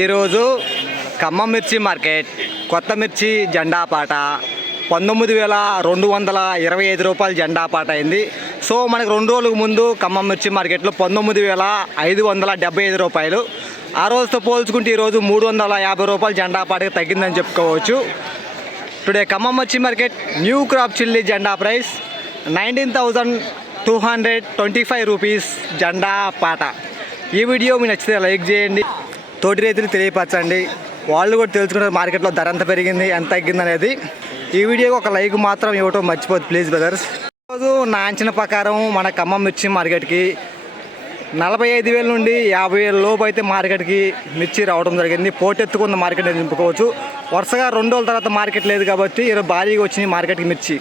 ఈరోజు ఖమ్మం మిర్చి మార్కెట్ కొత్త మిర్చి జెండా పాట 19,225 రూపాయలు జెండా పాట అయింది. సో మనకు 2 రోజులకు ముందు ఖమ్మం మిర్చి మార్కెట్లో 19,575 రూపాయలు. ఆ రోజుతో పోల్చుకుంటే ఈరోజు 350 రూపాయలు జెండా పాటకి తగ్గిందని చెప్పుకోవచ్చు. టుడే ఖమ్మం మిర్చి మార్కెట్ న్యూ క్రాప్ చిల్లీ జెండా ప్రైస్ 19,225 రూపీస్ జెండా పాట. ఈ వీడియో మీకు నచ్చితే లైక్ చేయండి, తోటి రైతులు తెలియపరచండి, వాళ్ళు కూడా తెలుసుకుంటారు మార్కెట్లో ధర ఎంత పెరిగింది ఎంత తగ్గింది అనేది. ఈ వీడియోకి ఒక లైక్ మాత్రం ఇవ్వటం మర్చిపోద్దు ప్లీజ్ బ్రదర్స్. ఈరోజు నా అంచనా ప్రకారం మన ఖమ్మం మిర్చి మార్కెట్కి 45,000 నుండి 50,000 లోపు అయితే మార్కెట్కి మిర్చి రావడం జరిగింది. పోటెత్తుకున్న మార్కెట్ నింపుకోవచ్చు. వరుసగా 2 రోజుల తర్వాత మార్కెట్ లేదు కాబట్టి ఈరోజు భారీగా వచ్చింది మార్కెట్కి మిర్చి.